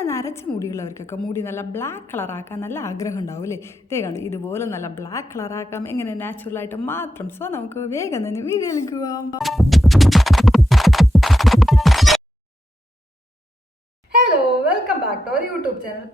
നല്ല നരച്ച മുടിയുള്ളവർക്കൊക്കെ മുടി നല്ല ബ്ലാക്ക് കളറാക്കാൻ നല്ല ആഗ്രഹം ഉണ്ടാവും അല്ലേ ഇതേ ഇതുപോലെ നല്ല ബ്ലാക്ക് കളറാക്കാം എങ്ങനെ നാച്ചുറലായിട്ട് മാത്രം. സോ നമുക്ക് വേഗം തന്നെ വീഡിയോയിലേക്ക് പോവാം. Hello welcome back to our YouTube channel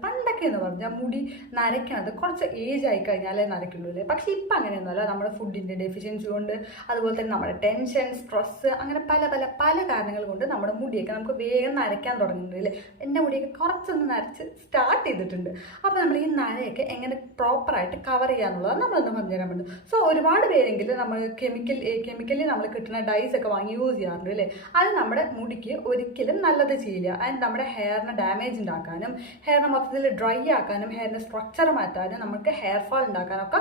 എന്ന് പറഞ്ഞാൽ മുടി നരയ്ക്കണത് കുറച്ച് ഏജ് ആയി കഴിഞ്ഞാലേ നരയ്ക്കുള്ളൂ അല്ലേ പക്ഷേ ഇപ്പം അങ്ങനെയൊന്നുമല്ല. നമ്മുടെ ഫുഡിന്റെ ഡെഫിഷ്യൻസി കൊണ്ട് അതുപോലെ തന്നെ നമ്മുടെ ടെൻഷൻ സ്ട്രെസ് അങ്ങനെ പല പല പല കാരണങ്ങൾ കൊണ്ട് നമ്മുടെ മുടിയൊക്കെ നമുക്ക് വേഗം നരയ്ക്കാൻ തുടങ്ങുന്നുണ്ട് അല്ലേ? എന്റെ മുടിയൊക്കെ കുറച്ചൊന്ന് നരച്ച് സ്റ്റാർട്ട് ചെയ്തിട്ടുണ്ട്. അപ്പോൾ നമ്മൾ ഈ നരയൊക്കെ എങ്ങനെ പ്രോപ്പറായിട്ട് കവർ ചെയ്യാന്നുള്ളത് നമ്മളൊന്ന് പറഞ്ഞുതരാൻ പറ്റും. സോ ഒരുപാട് പേരെങ്കിലും നമ്മൾ കെമിക്കൽ കെമിക്കലി നമ്മൾ കിട്ടുന്ന ഡൈസ് ഒക്കെ വാങ്ങി യൂസ് ചെയ്യാറുണ്ട് അല്ലേ? അത് നമ്മുടെ മുടിക്ക് ഒരിക്കലും നല്ലത് ചെയ്യില്ല. അത് നമ്മുടെ ഹെയറിന് ഡാമേജ് ഉണ്ടാക്കാനും ഹെയറിന് മൊത്തത്തിൽ ഡ്രൈ ആക്കാനും ഹെയറിന്റെ സ്ട്രക്ചർ മാറ്റാനും നമുക്ക് ഹെയർ ഫാൾ ഉണ്ടാക്കാനൊക്കെ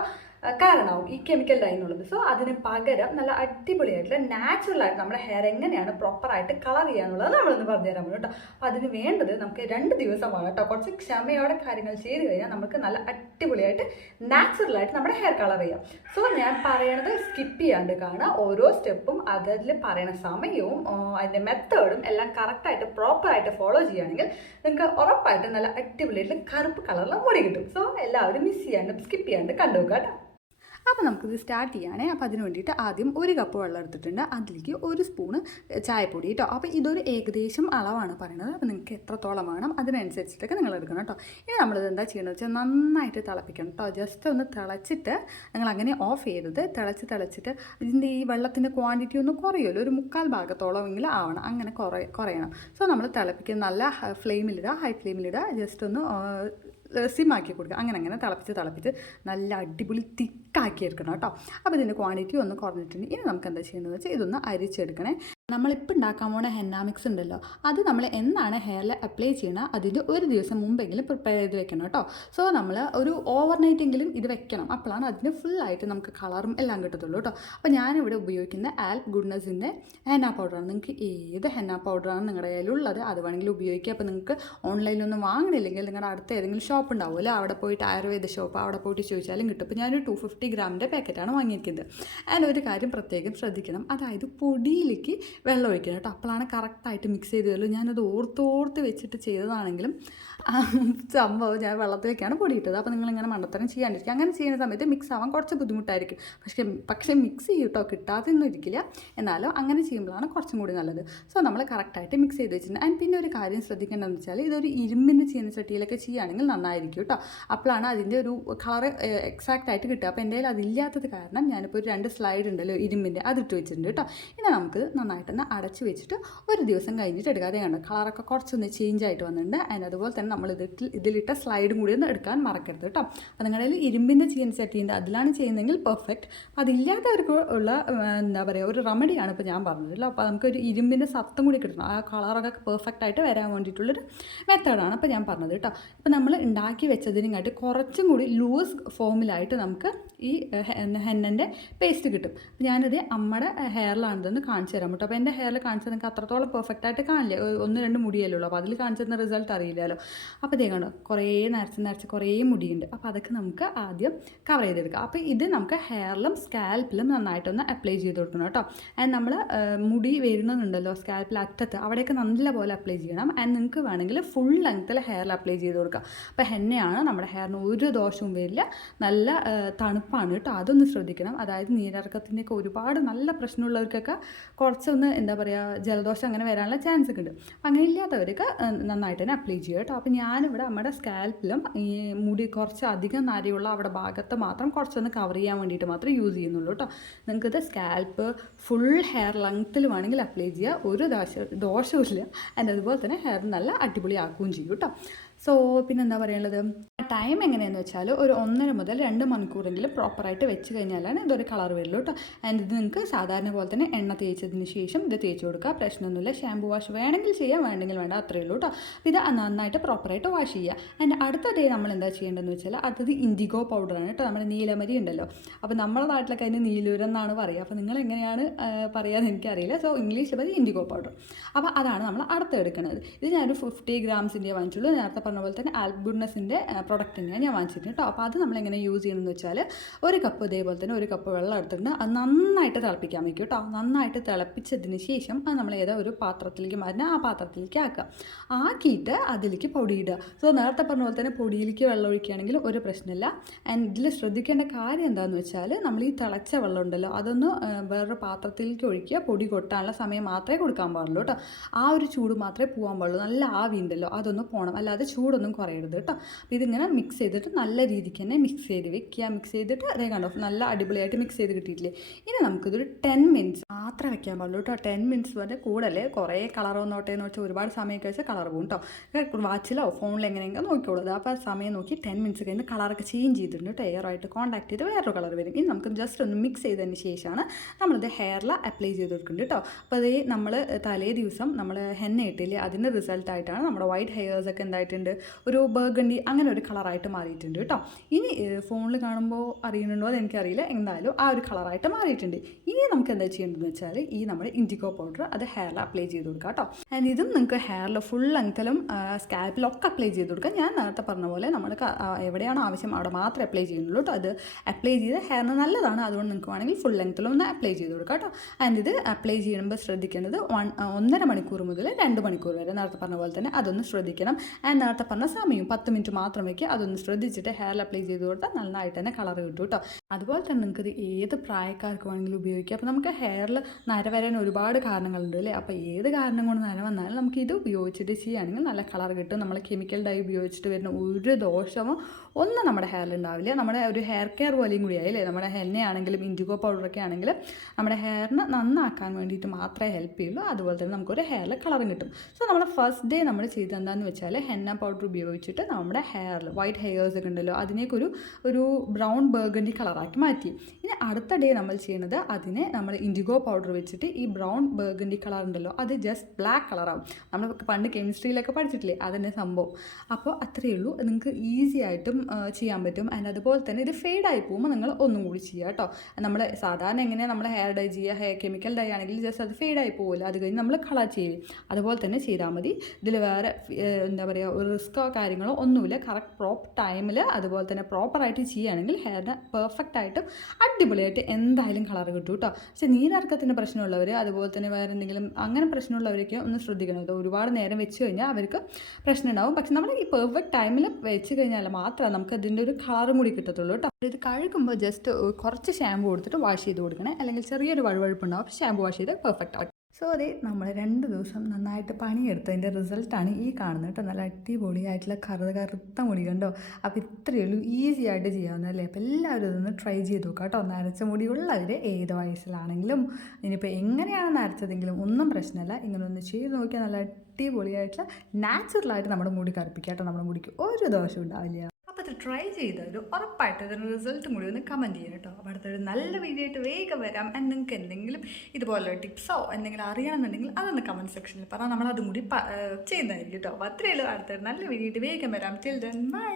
കാരണമാവും ഈ കെമിക്കൽ ഡൈ എന്നുള്ളത് സോ അതിന് പകരം നല്ല അടിപൊളിയായിട്ടുള്ള നാച്ചുറൽ ആയിട്ട് നമ്മുടെ ഹെയർ എങ്ങനെയാണ് പ്രോപ്പറായിട്ട് കളർ ചെയ്യാന്നുള്ളത് നമ്മളൊന്ന് പറഞ്ഞുതരാൻ പറ്റും കേട്ടോ. അപ്പോൾ അതിന് വേണ്ടത് നമുക്ക് രണ്ട് ദിവസമാണ് കേട്ടോ. കുറച്ച് ക്ഷമയോടെ കാര്യങ്ങൾ ചെയ്ത് കഴിഞ്ഞാൽ നമുക്ക് നല്ല അടിപൊളിയായിട്ട് നാച്ചുറൽ ആയിട്ട് നമ്മുടെ ഹെയർ കളർ ചെയ്യാം. സോ ഞാൻ പറയണത് സ്കിപ്പ് ചെയ്യാണ്ട് കാണുക. ഓരോ സ്റ്റെപ്പും അതിൽ പറയണ സമയവും അതിന്റെ മെത്തേഡും എല്ലാം കറക്റ്റായിട്ട് പ്രോപ്പറായിട്ട് ഫോളോ ചെയ്യുകയാണെങ്കിൽ നിങ്ങൾക്ക് ഉറപ്പായിട്ട് നല്ല അടിപൊളിയായിട്ട് കറുപ്പ് കളറിൽ മുടി കിട്ടും. സോ എല്ലാവരും മിസ് ചെയ്യാണ്ട് സ്കിപ്പ് ചെയ്യാണ്ട് കണ്ടു നോക്കുക കേട്ടോ. അപ്പോൾ നമുക്കിത് സ്റ്റാർട്ട് ചെയ്യാനേ അപ്പോൾ അതിന് വേണ്ടിയിട്ട് ആദ്യം ഒരു കപ്പ് വെള്ളം എടുത്തിട്ടുണ്ട്. അതിലേക്ക് ഒരു സ്പൂണ് ചായപ്പൊടി കേട്ടോ അപ്പോൾ ഇതൊരു ഏകദേശം അളവാണ് പറയുന്നത് അപ്പോൾ നിങ്ങൾക്ക് എത്രത്തോളം വേണം അതിനനുസരിച്ചിട്ടൊക്കെ നിങ്ങൾ എടുക്കണം കേട്ടോ ഇനി നമ്മളിത് എന്താ ചെയ്യണമെന്ന് വെച്ചാൽ നന്നായിട്ട് തിളപ്പിക്കണം കേട്ടോ ജസ്റ്റ് ഒന്ന് തിളച്ചിട്ട് നിങ്ങൾ അങ്ങനെ ഓഫ് ചെയ്തത് തിളച്ച് തിളച്ചിട്ട് ഇതിന്റെ ഈ വെള്ളത്തിന്റെ ക്വാണ്ടിറ്റി ഒന്ന് കുറയുമല്ലോ. ഒരു മുക്കാൽ ഭാഗത്തോളമെങ്കിലും ആവണം. അങ്ങനെ കുറേ കുറയണം. സോ നമ്മൾ തിളപ്പിക്കുന്ന നല്ല ഫ്ലെയിമിലിടുക ഹൈ ഫ്ലെയിമിലിടുക ജസ്റ്റ് ഒന്ന് സിമ്മാക്കി കൊടുക്കുക. അങ്ങനെ അങ്ങനെ തിളപ്പിച്ച് തിളപ്പിച്ച് നല്ല അടിപൊളി തിക്കാക്കി എടുക്കണം കേട്ടോ. അപ്പോൾ ഇതിന്റെ ക്വാണ്ടിറ്റി ഒന്ന് കുറഞ്ഞിട്ടുണ്ട്. ഇനി നമുക്ക് എന്താ ചെയ്യുന്നത് വെച്ചാൽ ഇതൊന്ന് അരിച്ചെടുക്കണേ. നമ്മളിപ്പോൾ ഉണ്ടാക്കാൻ പോണ ഹെന്ന മിക്സ് ഉണ്ടല്ലോ. അത് നമ്മൾ എന്നാണ് ഹെയറിൽ അപ്ലൈ ചെയ്യണം അതിന്റെ ഒരു ദിവസം മുമ്പെങ്കിലും പ്രിപ്പയർ ചെയ്ത് വെക്കണം കേട്ടോ. സോ നമ്മൾ ഒരു ഓവർ നൈറ്റെങ്കിലും ഇത് വെക്കണം. അപ്പോഴാണ് അതിന് ഫുള്ളായിട്ട് നമുക്ക് കളറും എല്ലാം കിട്ടത്തുള്ളൂ കേട്ടോ. അപ്പോൾ ഞാനിവിടെ ഉപയോഗിക്കുന്ന ആൽപ് ഗുഡ്നസിന്റെ ഹെന്ന പൗഡറാണ് നിങ്ങൾക്ക് ഏത് ഹെന്ന പൗഡറാണ് നിങ്ങളുടെ കയ്യിലുള്ളത് അത് വേണമെങ്കിൽ ഉപയോഗിക്കുക അപ്പോൾ നിങ്ങൾക്ക് ഓൺലൈനിലൊന്നും വാങ്ങണില്ലെങ്കിൽ നിങ്ങളുടെ അടുത്ത ഏതെങ്കിലും ഷോപ്പ് ഉണ്ടാവുമല്ലോ അവിടെ പോയിട്ട് ആയുർവേദ ഷോപ്പ് അവിടെ പോയിട്ട് ചോദിച്ചാലും കിട്ടും. അപ്പോൾ ഞാനൊരു ടു ഫിഫ്റ്റി ഗ്രാമിന്റെ പാക്കറ്റാണ് വാങ്ങിയിരിക്കുന്നത്. അതിന് ഒരു കാര്യം പ്രത്യേകം ശ്രദ്ധിക്കണം. അതായത് പൊടിയിലേക്ക് വെള്ളം ഒഴിക്കണം കേട്ടോ. അപ്പോഴാണ് കറക്റ്റായിട്ട് മിക്സ് ചെയ്ത് തരുള്ളൂ ഞാനത് ഓർത്തോർത്ത് വെച്ചിട്ട് ചെയ്തതാണെങ്കിലും സംഭവം ഞാൻ വെള്ളത്തിലേക്കാണ് പൊടിയിട്ടത്. അപ്പോൾ നിങ്ങളിങ്ങനെ മണ്ടത്തരം ചെയ്യാണ്ടിരിക്കുക. അങ്ങനെ ചെയ്യുന്ന സമയത്ത് മിക്സ് ആവാൻ കുറച്ച് ബുദ്ധിമുട്ടായിരിക്കും. പക്ഷേ പക്ഷേ മിക്സ് ചെയ്യട്ടോ? കേട്ടോ കിട്ടാതെയൊന്നും ഇരിക്കില്ല. എന്നാലും അങ്ങനെ ചെയ്യുമ്പോഴാണ് കുറച്ചും കൂടി നല്ലത്. സോ നമ്മൾ കറക്റ്റായിട്ട് മിക്സ് ചെയ്ത് വെച്ചിട്ടുണ്ട്. ആൻഡ് പിന്നെ ഒരു കാര്യം ശ്രദ്ധിക്കേണ്ടതെന്ന് വെച്ചാൽ ഇതൊരു ഇരുമ്പിന് ചെയ്യുന്ന ചട്ടിയിലൊക്കെ ചെയ്യുകയാണെങ്കിൽ നന്നായിരിക്കും കേട്ടോ. അപ്പോഴാണ് അതിന്റെ ഒരു കളർ എക്സാക്റ്റ് ആയിട്ട് കിട്ടുക. അപ്പോൾ എന്റെ കയ്യിൽ അതില്ലാത്തത് കാരണം ഞാനിപ്പോൾ ഒരു രണ്ട് സ്ലൈഡ് ഉണ്ടല്ലോ ഇരുമ്പിന്റെ. അതിട്ട് വെച്ചിട്ടുണ്ട് കേട്ടോ. ഇനി നമുക്ക് നന്നായിട്ടൊന്ന് അടച്ചു വെച്ചിട്ട് ഒരു ദിവസം കഴിഞ്ഞിട്ട് എടുക്കാതെ കണ്ടു? കളറൊക്കെ കുറച്ചൊന്ന് ചേഞ്ച് ആയിട്ട് വന്നിട്ടുണ്ട്. അതിന് അതുപോലെ തന്നെ നമ്മൾ ഇതിൽ ഇതിലിട്ട സ്ലൈഡും കൂടി ഒന്ന് എടുക്കാൻ മറക്കരുത് കേട്ടോ. അപ്പം നിങ്ങളുടെ കയ്യിൽ ഇരുമ്പിന്റെ ചെയ്യാൻ ചട്ടിയുണ്ട് അതിലാണ് ചെയ്യുന്നതെങ്കിൽ പെർഫെക്റ്റ് അതില്ലാത്തവർക്ക് ഉള്ള എന്താ പറയുക ഒരു റെമഡിയാണ് ഇപ്പോൾ ഞാൻ പറഞ്ഞിട്ടുള്ളത് അപ്പോൾ നമുക്ക് ഒരു ഇരുമ്പിന്റെ സത്തം കൂടി കിട്ടണം. ആ കളറൊക്കെ പെർഫെക്റ്റ് ആയിട്ട് വരാൻ വേണ്ടിയിട്ടുള്ളൊരു മെത്തേഡാണ് അപ്പോൾ ഞാൻ പറഞ്ഞത് കേട്ടോ. ഇപ്പോൾ നമ്മൾ ഉണ്ടാക്കി വെച്ചതിനെക്കാട്ടി കുറച്ചും കൂടി ലൂസ് ഫോമിലായിട്ട് നമുക്ക് ഈ ഹെന്നന്റെ പേസ്റ്റ് കിട്ടും. ഞാനിത് അമ്മയുടെ ഹെയറിലാണിതെന്ന് കാണിച്ചു തരാം കേട്ടോ. അപ്പോൾ എന്റെ ഹെയറിൽ കാണിച്ചത് നിങ്ങൾക്ക് അത്രത്തോളം പെർഫെക്റ്റ് ആയിട്ട് കാണില്ല? ഒന്ന് രണ്ട് മുടിയല്ലേ ഉള്ളൂ. അപ്പോൾ അതിൽ കാണിച്ചിരുന്ന റിസൾട്ട് അറിയില്ലല്ലോ. അപ്പോൾ ഇതേ കണ്ടോ കുറേ നരച്ച് നരച്ച് കുറേ മുടിയുണ്ട്. അപ്പോൾ അതൊക്കെ നമുക്ക് ആദ്യം കവർ ചെയ്തെടുക്കാം. അപ്പോൾ ഇത് നമുക്ക് ഹെയറിലും സ്കാൽപ്പിലും നന്നായിട്ടൊന്ന് അപ്ലൈ ചെയ്ത് കൊടുക്കണം കേട്ടോ. ആൻഡ് നമ്മൾ മുടി വരുന്നുണ്ടല്ലോ സ്കാൽപ്പിൽ അറ്റത്ത് അവിടെയൊക്കെ നല്ലപോലെ അപ്ലൈ ചെയ്യണം. ആൻഡ് നിങ്ങൾക്ക് വേണമെങ്കിൽ ഫുൾ ലെങ്ത്തിൽ ഹെയറിൽ അപ്ലൈ ചെയ്ത് കൊടുക്കാം. അപ്പോൾ ഹെന്നയാണ് നമ്മുടെ ഹെയറിന് ഒരു ദോഷവും വരില്ല. നല്ല തണുപ്പാണ് കേട്ടോ. അതൊന്ന് ശ്രദ്ധിക്കണം. അതായത് നീരിറക്കത്തിന്റെയൊക്കെ ഒരുപാട് നല്ല പ്രശ്നമുള്ളവർക്കൊക്കെ കുറച്ചൊന്ന് എന്താ പറയുക ജലദോഷം അങ്ങനെ വരാനുള്ള ചാൻസ് ഒക്കെ ഉണ്ട്. അപ്പം അങ്ങനെ ഇല്ലാത്തവർക്ക് നന്നായിട്ട് തന്നെ അപ്ലൈ ചെയ്യുക കേട്ടോ. അപ്പോൾ ഞാനിവിടെ നമ്മുടെ സ്കാൽപ്പിലും ഈ മുടി കുറച്ച് അധികം നരയുള്ള അവിടെ ഭാഗത്ത് മാത്രം കുറച്ചൊന്ന് കവർ ചെയ്യാൻ വേണ്ടിയിട്ട് മാത്രം യൂസ് ചെയ്യുന്നുള്ളൂ കേട്ടോ. നിങ്ങൾക്കിത് സ്കാൽപ്പ് ഫുൾ ഹെയർ ലെങ്ത്തിൽ വേണമെങ്കിൽ അപ്ലൈ ചെയ്യുക. ഒരു ദോഷ ദോഷവും ഇല്ല അതുപോലെ തന്നെ ഹെയർ നല്ല അടിപൊളിയാക്കുകയും ചെയ്യും കേട്ടോ. സോ പിന്നെന്താ പറയുള്ളത് ടൈം എങ്ങനെയാണെന്ന് വെച്ചാൽ ഒരു ഒന്നര മുതൽ രണ്ട് മണിക്കൂറെങ്കിലും പ്രോപ്പറായിട്ട് വെച്ച് കഴിഞ്ഞാലാണ് ഇതൊരു കളർ വരുള്ളൂ കേട്ടോ ആൻഡ് ഇത് നിങ്ങൾക്ക് സാധാരണ പോലെ തന്നെ എണ്ണ തേച്ചതിന് ശേഷം ഇത് തേച്ച് കൊടുക്കുക. പ്രശ്നമൊന്നുമില്ല. ഷാമ്പു വാഷ് വേണമെങ്കിൽ ചെയ്യാം. വേണമെങ്കിൽ വേണ്ട. അത്രയേ ഉള്ളൂ കേട്ടോ ഇത് നന്നായിട്ട് പ്രോപ്പറായിട്ട് വാഷ് ചെയ്യുക. ആൻഡ് അടുത്ത ഡേ നമ്മൾ എന്താ ചെയ്യേണ്ടതെന്ന് വെച്ചാൽ അടുത്തത് ഇൻഡിഗോ പൗഡറാണ് കേട്ടോ നമ്മുടെ നീലമരി ഉണ്ടല്ലോ. അപ്പോൾ നമ്മുടെ നാട്ടിലൊക്കെ അതിന് നീലൂരം എന്നാണ് പറയുക. അപ്പോൾ നിങ്ങൾ എങ്ങനെയാണ് പറയാമെന്ന് എനിക്കറിയില്ല. സോ ഇംഗ്ലീഷ് അത് ഇൻഡിഗോ പൗഡർ അപ്പോൾ അതാണ് നമ്മൾ അടുത്ത് എടുക്കുന്നത്. ഇത് ഞാനൊരു ഫിഫ്റ്റി ഗ്രാംസിന്റെ വാങ്ങിച്ചുള്ളൂ. നേരത്തെ പറഞ്ഞ പോലെ തന്നെ ആൽബുഡ്നസിന്റെ പ്രൊഡക്റ്റ് തന്നെയാണ് ഞാൻ വാങ്ങിച്ചിരുന്നത് കേട്ടോ. അപ്പോൾ അത് നമ്മളെങ്ങനെ യൂസ് ചെയ്യണമെന്ന് വെച്ചാൽ ഒരു കപ്പ് ഇതേപോലെ തന്നെ ഒരു കപ്പ് വെള്ളം എടുത്തിട്ടുണ്ട് അത് നന്നായിട്ട് തിളപ്പിക്കാൻ വയ്ക്കും കേട്ടോ. നന്നായിട്ട് തിളപ്പിച്ചതിന് ശേഷം അത് നമ്മൾ ഏതോ ഒരു പാത്രത്തിലേക്ക് മാറ്റി ആ പാത്രത്തിലേക്ക് ആക്കുക. ആക്കിയിട്ട് അതിലേക്ക് പൊടിയിടുക സോ നേരത്തെ പറഞ്ഞ പോലെ തന്നെ പൊടിയിലേക്ക് വെള്ളം ഒഴിക്കുകയാണെങ്കിൽ ഒരു പ്രശ്നമില്ല. ആൻഡ് ഇതിൽ ശ്രദ്ധിക്കേണ്ട കാര്യം എന്താണെന്ന് വെച്ചാൽ നമ്മൾ ഈ തിളച്ച വെള്ളം ഉണ്ടല്ലോ അതൊന്ന് വേറൊരു പാത്രത്തിലേക്ക് ഒഴിക്കുക. പൊടി കൊട്ടാനുള്ള സമയം മാത്രമേ കൊടുക്കാൻ പാടുള്ളൂ കേട്ടോ. ആ ഒരു ചൂട് മാത്രമേ പോകാൻ പാടുള്ളൂ. നല്ല ആവി ഉണ്ടല്ലോ അതൊന്ന് പോകണം അല്ലാതെ ചൂടൊന്നും കുറയരുത് കേട്ടോ അപ്പോൾ ഇതിങ്ങനെ മിക്സ് ചെയ്തിട്ട് നല്ല രീതിക്ക് തന്നെ മിക്സ് ചെയ്ത് വെക്കുക മിക്സ് ചെയ്തിട്ട് അതേ കണ്ടോ നല്ല അടിപൊളിയായിട്ട് മിക്സ് ചെയ്ത് കിട്ടിയിട്ടില്ലേ? ഇനി നമുക്കിതൊരു ടെൻ മിനിറ്റ്സ് മാത്രം വെക്കാൻ പാടുള്ളൂ കേട്ടോ ടെൻ മിനിറ്റ്സ് വരെ കൂടല്ലേ? കുറേ കളർ വന്നോട്ടെ എന്ന് വെച്ചാൽ ഒരുപാട് സമയം വെച്ചാൽ കളർ പോകും കേട്ടോ വാച്ചിലോ ഫോണിൽ എങ്ങനെയെങ്കിലും നോക്കിക്കോളൂ. അപ്പോൾ സമയം നോക്കി ടെൻ മിനിറ്റ്സ് കഴിഞ്ഞ് കളറൊക്കെ ചേഞ്ച് ചെയ്തിട്ടുണ്ട് കേട്ടോ എയറായിട്ട് കോൺടാക്ട് ചെയ്ത് വേറൊരു കളർ വരും. ഇനി നമുക്ക് ജസ്റ്റ് ഒന്ന് മിക്സ് ചെയ്തതിന് ശേഷമാണ് നമ്മളിത് ഹെയറിൽ അപ്ലൈ ചെയ്ത് കൊടുക്കുന്നുണ്ട് കേട്ടോ അപ്പോൾ അതേ നമ്മൾ തലേ ദിവസം നമ്മൾ ഹെന്ന ഇട്ടില്ലേ? അതിന്റെ റിസൾട്ടായിട്ടാണ് നമ്മുടെ വൈറ്റ് ഹെയർസ് ഒക്കെ എന്തായിട്ടുണ്ട് ഒരു ബർഗണ്ടി അങ്ങനെ ഒരു കളറായിട്ട് മാറിയിട്ടുണ്ട് കേട്ടോ. ഇനി ഫോണിൽ കാണുമ്പോൾ അറിയുന്നുണ്ടോ എന്ന് എനിക്കറിയില്ല എന്തായാലും ആ ഒരു കളറായിട്ട് മാറിയിട്ടുണ്ട്. ഇനി നമുക്ക് എന്താ ചെയ്യേണ്ടതെന്ന് വെച്ചാൽ ഈ നമ്മുടെ ഇൻഡിഗോ പൗഡർ അത് ഹെയറിൽ അപ്ലൈ ചെയ്ത് കൊടുക്കുക കേട്ടോ. ആൻഡ് ഇതും നിങ്ങൾക്ക് ഹെയറിൽ ഫുൾ ലെങ്ത്തിലും സ്കാൽപ്പിലൊക്കെ അപ്ലൈ ചെയ്ത് കൊടുക്കുക ഞാൻ നേരത്തെ പറഞ്ഞ പോലെ നമ്മൾ എവിടെയാണ് ആവശ്യം അവിടെ മാത്രമേ അപ്ലൈ ചെയ്യുന്നുള്ളൂ കേട്ടോ. അത് അപ്ലൈ ചെയ്ത് ഹെയറിന് നല്ലതാണ്. അതുകൊണ്ട് നിങ്ങൾക്ക് വേണമെങ്കിൽ ഫുൾ ലെങ്ത്തിലും ഒന്ന് അപ്ലൈ ചെയ്ത് കൊടുക്കുക കേട്ടോ. ആൻഡ് ഇത് അപ്ലൈ ചെയ്യുമ്പോൾ ശ്രദ്ധിക്കേണ്ടത് വൺ ഒന്നര മണിക്കൂർ മുതൽ രണ്ട് മണിക്കൂർ വരെ നേരത്തെ പറഞ്ഞ പോലെ തന്നെ അതൊന്ന് ശ്രദ്ധിക്കണം. ആൻഡ് നേരത്തെ പറഞ്ഞ സമയം പത്ത് മിനിറ്റ് മാത്രം വയ്ക്കുക അതൊന്ന് ശ്രദ്ധിച്ചിട്ട് ഹെയറിൽ അപ്ലൈ ചെയ്ത് കൊടുത്താൽ നന്നായിട്ട് തന്നെ കളർ കിട്ടും കേട്ടോ. അതുപോലെ തന്നെ നിങ്ങൾക്ക് ഇത് ഏത് പ്രായക്കാർക്ക് വേണമെങ്കിലും ഉപയോഗിക്കാം. അപ്പോൾ നമുക്ക് ഹെയറിൽ നര വരാൻ ഒരുപാട് കാരണങ്ങളുണ്ട് അല്ലേ? അപ്പോൾ ഏത് കാരണം കൊണ്ട് നര വന്നാലും നമുക്ക് ഇത് ഉപയോഗിച്ചിട്ട് ചെയ്യുകയാണെങ്കിൽ നല്ല കളർ കിട്ടും. നമ്മൾ കെമിക്കൽ ഡൈ ഉപയോഗിച്ചിട്ട് വരുന്ന ഒരു ദോഷമോ ഒന്നും നമ്മുടെ ഹെയറിൽ ഉണ്ടാവില്ല. നമ്മുടെ ഒരു ഹെയർ കെയർ പോലെയും കൂടിയായി അല്ലേ? നമ്മുടെ ഹെന്നയാണെങ്കിലും ഇൻഡിഗോ പൗഡറൊക്കെ ആണെങ്കിലും നമ്മുടെ ഹെയറിന് നന്നാക്കാൻ വേണ്ടിയിട്ട് മാത്രമേ ഹെൽപ്പ് ചെയ്യുള്ളൂ. അതുപോലെ തന്നെ നമുക്കൊരു ഹെയറിൽ കളറും കിട്ടും. സോ നമ്മൾ ഫസ്റ്റ് ഡേ നമ്മൾ ചെയ്തെന്താണെന്ന് വെച്ചാൽ ഹെന്ന പൗഡർ ഉപയോഗിച്ചിട്ട് നമ്മുടെ ഹെയറിൽ വൈറ്റ് ഹെയേഴ്സ് ഒക്കെ ഉണ്ടല്ലോ അതിനേക്ക് ഒരു ഒരു ബ്രൗൺ ബർഗണ്ടി കളറാക്കി മാറ്റി. ഇനി അടുത്ത ഡേ നമ്മൾ ചെയ്യുന്നത് അതിനെ നമ്മൾ ഇൻഡിഗോ പൗഡർ വെച്ചിട്ട് ഈ ബ്രൗൺ ബർഗണ്ടി കളർ ഉണ്ടല്ലോ അത് ജസ്റ്റ് ബ്ലാക്ക് കളറാവും നമ്മൾ പണ്ട് കെമിസ്ട്രിയിലൊക്കെ പഠിച്ചിട്ടില്ലേ അതിന്റെ സംഭവം. അപ്പോൾ അത്രയേ ഉള്ളൂ. നിങ്ങൾക്ക് ഈസി ആയിട്ടും ചെയ്യാൻ പറ്റും. ആൻഡ് അതുപോലെ തന്നെ ഇത് ഫെയ്ഡായി പോകുമ്പോൾ നിങ്ങൾ ഒന്നും കൂടി ചെയ്യുക കേട്ടോ നമ്മൾ സാധാരണ എങ്ങനെയാണ് നമ്മൾ ഹെയർ ഡൈ ചെയ്യുക ഹെയർ കെമിക്കൽ ഡൈ ആണെങ്കിൽ ജസ്റ്റ് അത് ഫെയ്ഡായി പോകില്ല അത് കഴിഞ്ഞ് നമ്മൾ കളർ ചെയ്യും അതുപോലെ തന്നെ ചെയ്താൽ മതി. ഇതിൽ വേറെ എന്താ പറയുക ഒരു റിസ്ക്കോ കാര്യങ്ങളോ ഒന്നുമില്ല. കറക്റ്റ് പ്രോപ്പർ ടൈമിൽ അതുപോലെ തന്നെ പ്രോപ്പറായിട്ട് ചെയ്യുകയാണെങ്കിൽ ഹെയറിന് പെർഫെക്റ്റ് ആയിട്ടും അടിപൊളിയായിട്ട് എന്തായാലും കളർ കിട്ടും കേട്ടോ. പക്ഷേ നീരർക്കത്തിന്റെ പ്രശ്നമുള്ളവർ അതുപോലെ തന്നെ വേറെ എന്തെങ്കിലും അങ്ങനെ പ്രശ്നമുള്ളവരൊക്കെ ഒന്ന് ശ്രദ്ധിക്കണം കേട്ടോ. ഒരുപാട് നേരം വെച്ച് കഴിഞ്ഞാൽ അവർക്ക് പ്രശ്നം ഉണ്ടാവും. പക്ഷെ നമ്മൾ ഈ പെർഫെക്റ്റ് ടൈമിൽ വെച്ച് കഴിഞ്ഞാൽ മാത്രമേ നമുക്ക് അതിന്റെ ഒരു കളറും കൂടി കിട്ടത്തുള്ളൂ കേട്ടോ. ഇത് കഴുകുമ്പോൾ ജസ്റ്റ് കുറച്ച് ഷാമ്പു കൊടുത്തിട്ട് വാഷ് ചെയ്ത് കൊടുക്കണേ. അല്ലെങ്കിൽ ചെറിയൊരു വഴുവഴുപ്പുണ്ടാവും ഷാമ്പു വാഷ് ചെയ്ത് പെർഫെക്റ്റ് ആവും. സോ അതെ നമ്മൾ രണ്ട് ദിവസം നന്നായിട്ട് പണിയെടുത്തതിന്റെ റിസൾട്ടാണ് ഈ കാണുന്നത് കേട്ടോ. നല്ല അടിപൊളിയായിട്ടുള്ള കറുത കറുത്ത മുടി കണ്ടോ? അപ്പോൾ ഇത്രയേ ഉള്ളൂ ഈസി ആയിട്ട് ചെയ്യാവുന്നതല്ലേ അപ്പോൾ എല്ലാവരും ഇതൊന്ന് ട്രൈ ചെയ്ത് നോക്കാം കേട്ടോ. നരച്ച മുടിയുള്ളവർ ഏത് വയസ്സിലാണെങ്കിലും. ഇനിയിപ്പോൾ എങ്ങനെയാണ് നരച്ചതെങ്കിലും ഒന്നും പ്രശ്നമല്ല. ഇങ്ങനെ ഒന്ന് ചെയ്ത് നോക്കിയാൽ നല്ല അടിപൊളിയായിട്ടുള്ള നാച്ചുറലായിട്ട് നമ്മുടെ മുടി കറുപ്പിക്കാം കേട്ടോ. നമ്മുടെ മുടിക്ക് ഒരു ദോഷം ഉണ്ടാവില്ല. അത് ട്രൈ ചെയ്താൽ ഉറപ്പായിട്ട് അതിന് റിസൾട്ട് കൂടി ഒന്ന് കമന്റ് ചെയ്യാം കേട്ടോ അപ്പോൾ അടുത്തൊരു നല്ല വീഡിയോ ആയിട്ട് വേഗം വരാം. ആൻഡ് നിങ്ങൾക്ക് എന്തെങ്കിലും ഇതുപോലെ ടിപ്സോ എന്തെങ്കിലും അറിയണമെന്നുണ്ടെങ്കിൽ അതൊന്ന് കമന്റ് സെക്ഷനിൽ പറഞ്ഞാൽ നമ്മൾ അതും കൂടി ചെയ്യുന്നതായിരിക്കും കേട്ടോ അപ്പോൾ അത്രയേ ഉള്ളൂ. അടുത്തൊരു നല്ല വീഡിയോ ആയിട്ട് വേഗം വരാം. Children by